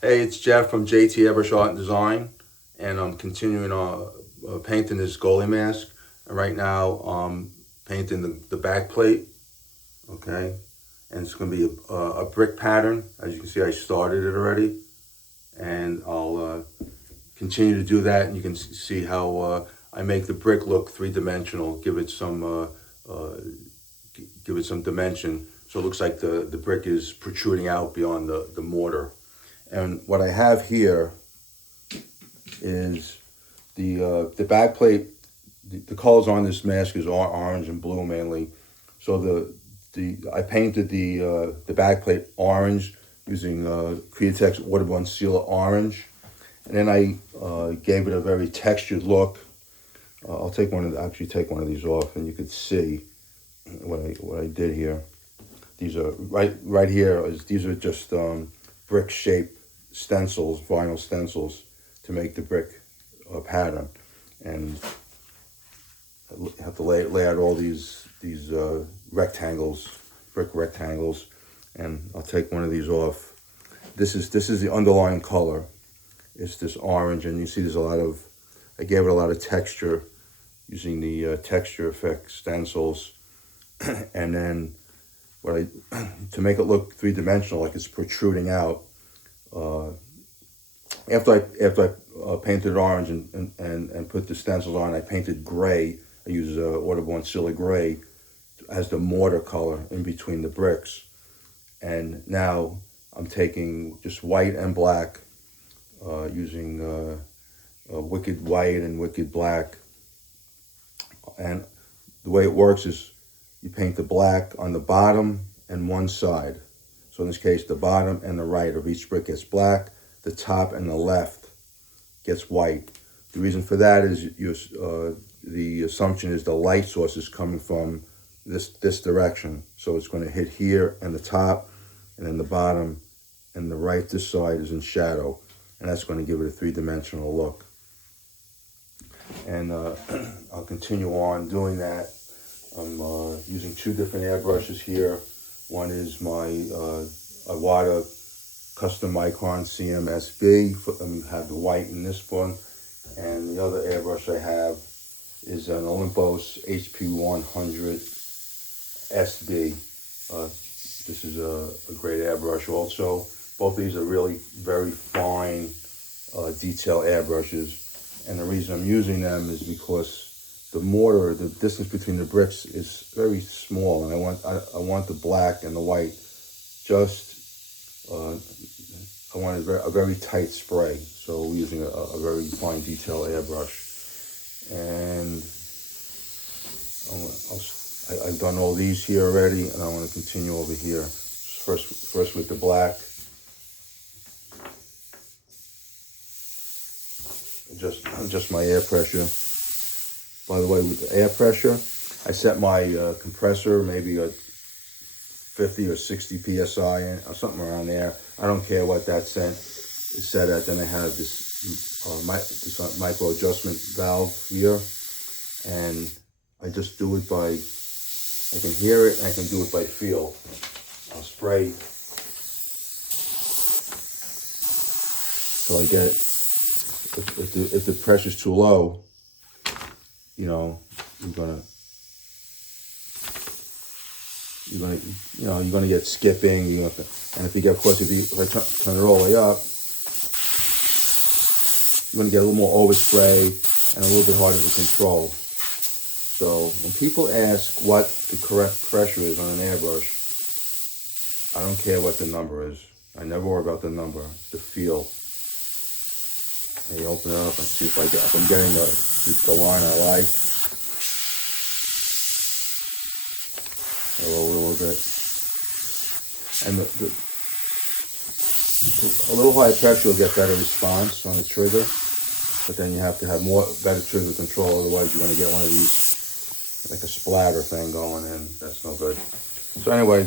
Hey, it's Jeff from JT Airbrushed Art and Design, and I'm continuing painting this goalie mask. And right now, I'm painting the back plate, okay? And it's going to be a brick pattern. As you can see, I started it already, and I'll continue to do that. And you can see how I make the brick look three-dimensional, give it some dimension, so it looks like the brick is protruding out beyond the mortar. And what I have here is the back plate. The colors on this mask is orange and blue mainly. So I painted the back plate orange using Createx Waterborne Sealer orange, and then I gave it a very textured look. I'll take take one of these off, and you can see what I did here. These are right here. These are just brick shaped stencils, vinyl stencils, to make the brick pattern, and I have to lay out all these rectangles, brick rectangles, and I'll take one of these off. This is the underlying color. It's this orange, and you see there's I gave it a lot of texture using the texture effect stencils, and then to make it look three-dimensional, like it's protruding out. After I painted orange and put the stencils on, I painted gray. I use Waterborne Sealer gray as the mortar color in between the bricks. And now I'm taking just white and black, using Wicked White and Wicked Black. And the way it works is you paint the black on the bottom and one side. So in this case, the bottom and the right of each brick gets black. The top and the left gets white. The reason for that is the assumption is the light source is coming from this direction. So it's going to hit here and the top, and then the bottom and the right, this side is in shadow. And that's going to give it a three-dimensional look. And I'll continue on doing that. I'm using two different airbrushes here. One is my Iwata Custom Micron CMSB. I have the white in this one. And the other airbrush I have is an Olympus HP100 SB. This is a great airbrush also. Both of these are really very fine detail airbrushes. And the reason I'm using them is because the mortar, the distance between the bricks is very small, and I want the black and the white I want a very tight spray. So we're using a very fine detail airbrush. And I've done all these here already, and I want to continue over here. First with the black. Just my air pressure. By the way, with the air pressure, I set my compressor maybe a 50 or 60 psi or something around there. I don't care what that is set at. Then I have this micro adjustment valve here, and I just do it by, I can hear it and I can do it by feel. I'll spray till I get, if the pressure's too low, you're gonna get skipping. And if I turn it all the way up, you're gonna get a little more overspray and a little bit harder to control. So when people ask what the correct pressure is on an airbrush, I don't care what the number is. I never worry about the number, the feel. And you open it up and see if I'm getting the line I like. A little bit. And a little higher pressure will get better response on the trigger, but then you have to have better trigger control, otherwise you're going to get one of these, like a splatter thing going in. That's no good. So anyway,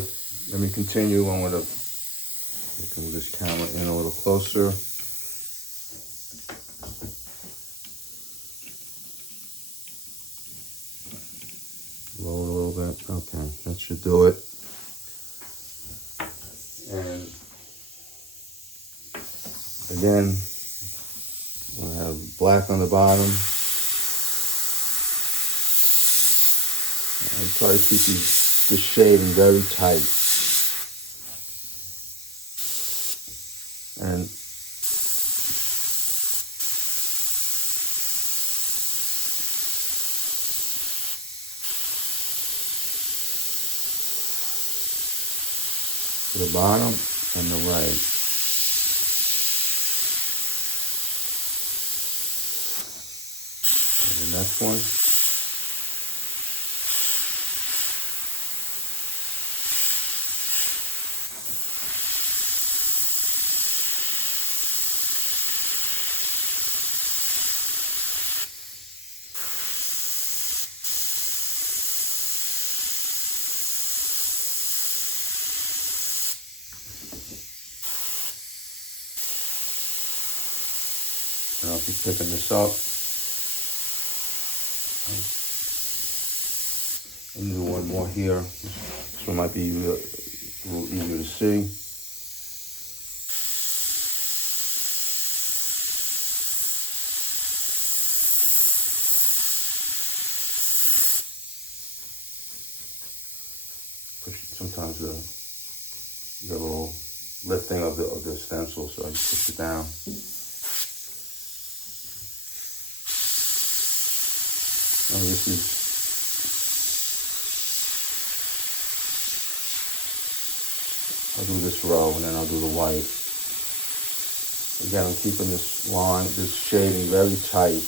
let me continue. I'm going to move this camera in a little closer. Lower a little bit. Okay, that should do it. And Again, we're gonna have black on the bottom. I try to keep this shading very tight. And to the bottom and the right. And the next one. And I'll be picking this up. And do one more here. This one might be a little easier to see. Sometimes you get a little lifting of the stencil, so I just push it down. And this is I'll do this row and then I'll do the white. Again, I'm keeping this line, this shading very tight.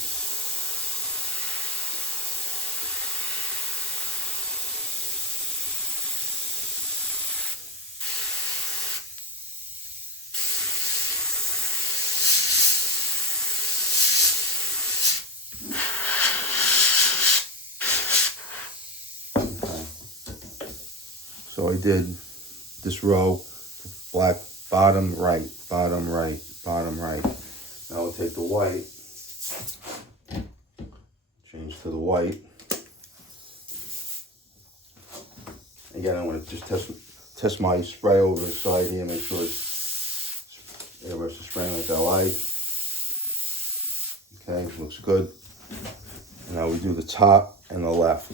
So I did this row, black, bottom, right, bottom, right, bottom, right. Now I'll take the white, change to the white. Again, I want to just test my spray over the side here, make sure it's airbrushed spraying like I like. Okay, looks good. And now we do the top and the left.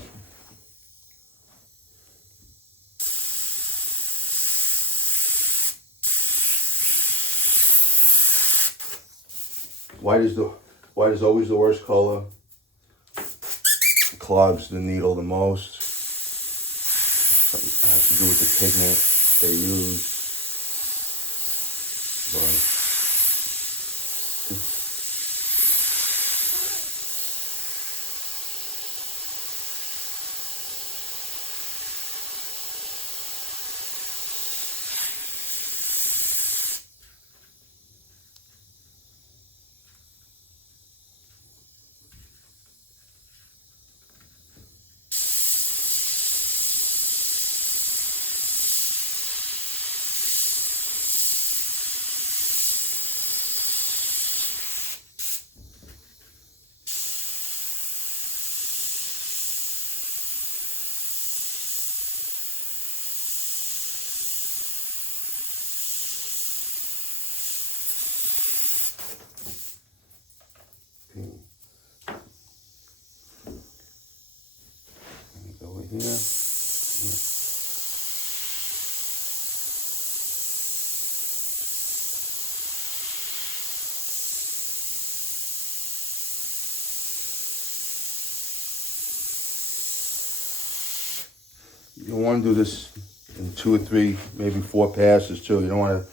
White is always the worst color. It clogs the needle the most. It has to do with the pigment they use. Here. Yeah. You want to do this in 2 or 3, maybe 4 passes too. You don't want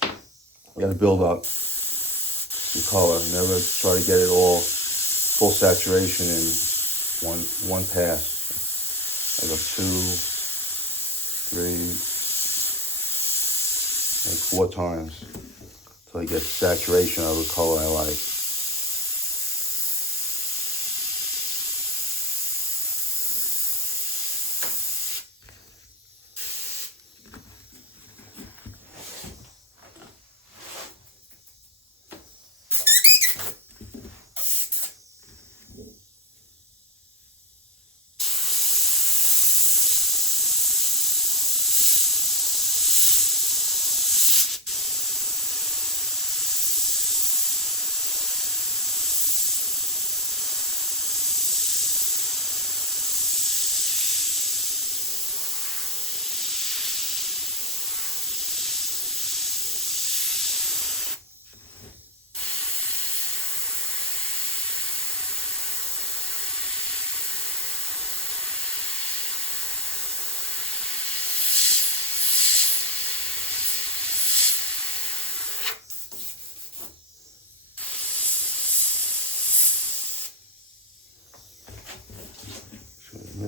to. You got to build up your color. Never try to get it all full saturation in one pass. I go 2, 3, like 4 times until I get saturation of the color I like.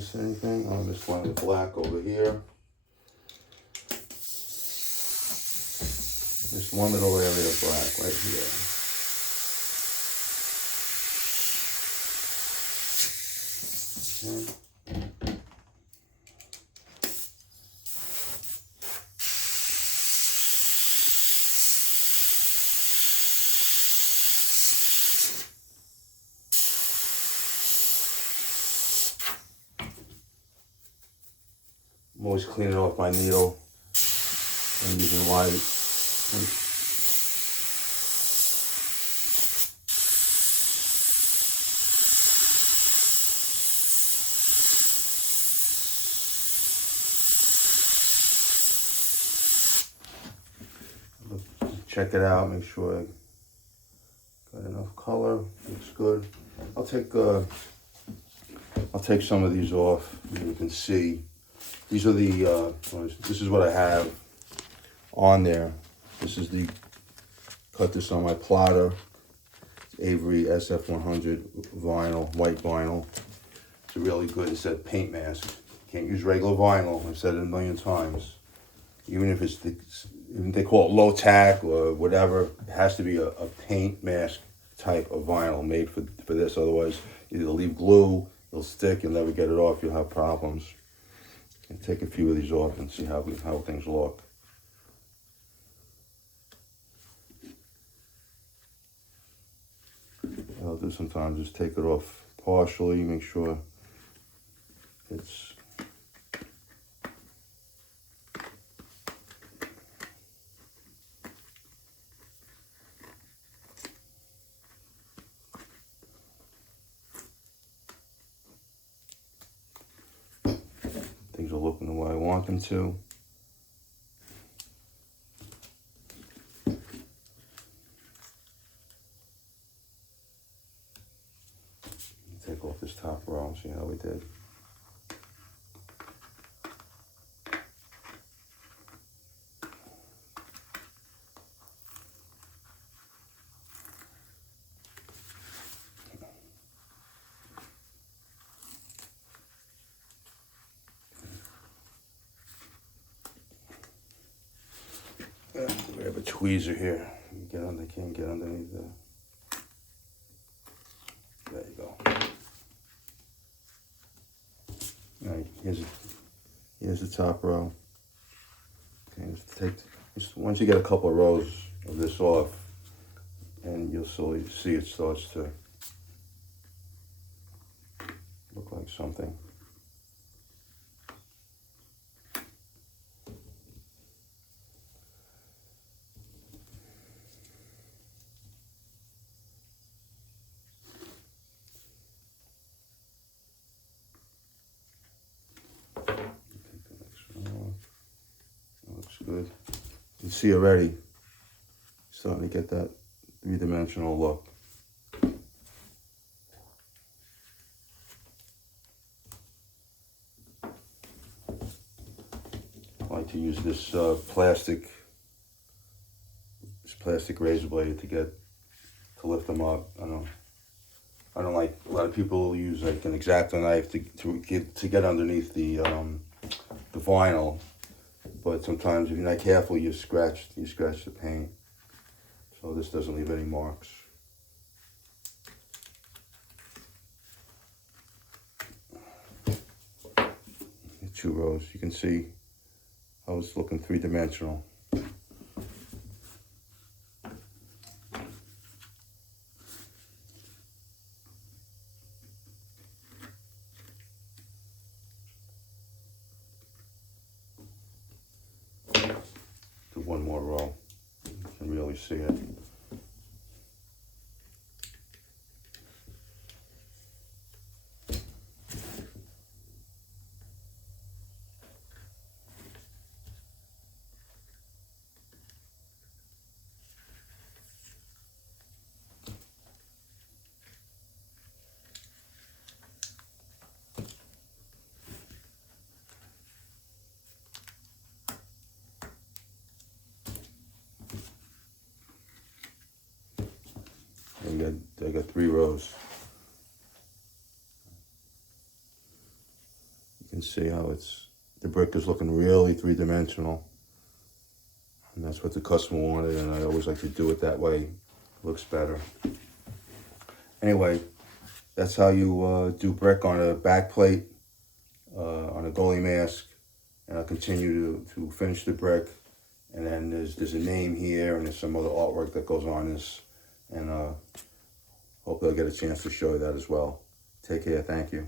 miss anything? Oh, I missed one of the black over here. Just one little area of black right here. Okay. I'm always cleaning off my needle and using white. Check it out, make sure I got enough color. Looks good. I'll take some of these off. You can see these are the this is what I have on there. This is the cut this on my plotter. Avery SF100 vinyl, white vinyl. It's a really good. It's a paint mask. Can't use regular vinyl. I've said it a million times. Even if it's even they call it low tack or whatever, it has to be a paint mask type of vinyl made for this. Otherwise, it'll leave glue, it'll stick, you'll never get it off. You'll have problems. And take a few of these off and see how things look. I'll do sometimes just take it off partially, make sure it's things are looking the way I want them to. Take off this top row and see how we did. We have a tweezer here. You get on, they can't get underneath the. There you go. All right, here's the top row. Okay, just once you get a couple of rows of this off, and you'll slowly see it starts to look like something. Good. You can see already starting to get that three-dimensional look. I like to use this plastic razor blade to lift them up. I don't like, a lot of people use like an X-Acto knife to get underneath the vinyl. But sometimes if you're not careful, you scratch the paint. So this doesn't leave any marks. 2 rows. You can see how it's looking three-dimensional. Do one more row. You can really see it. I got 3 rows. can see how the brick is looking really three-dimensional. And that's what the customer wanted, and I always like to do it that way. It looks better. Anyway, that's how you do brick on a backplate, on a goalie mask. And I'll continue to finish the brick. And then there's a name here, and there's some other artwork that goes on this. And hopefully I'll get a chance to show you that as well. Take care. Thank you.